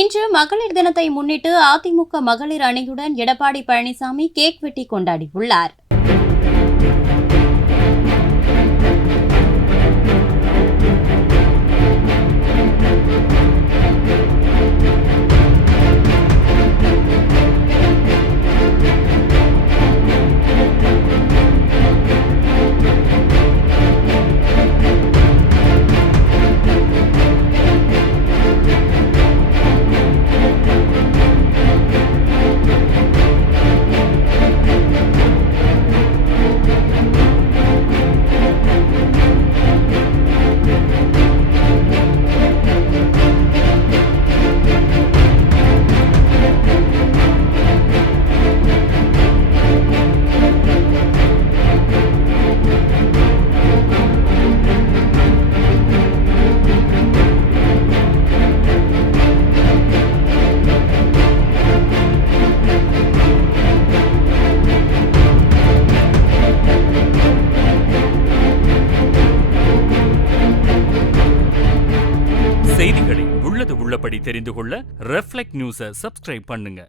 இன்று மகளிர் தினத்தை முன்னிட்டு அதிமுக மகளிர் அணியுடன் எடப்பாடி பழனிசாமி கேக் வெட்டி கொண்டாடியுள்ளார். செய்திகளை உள்ளது உள்ளபடி தெரிந்து கொள்ள ரெஃப்ளெக்ட் நியூஸை சப்ஸ்கிரைப் பண்ணுங்க.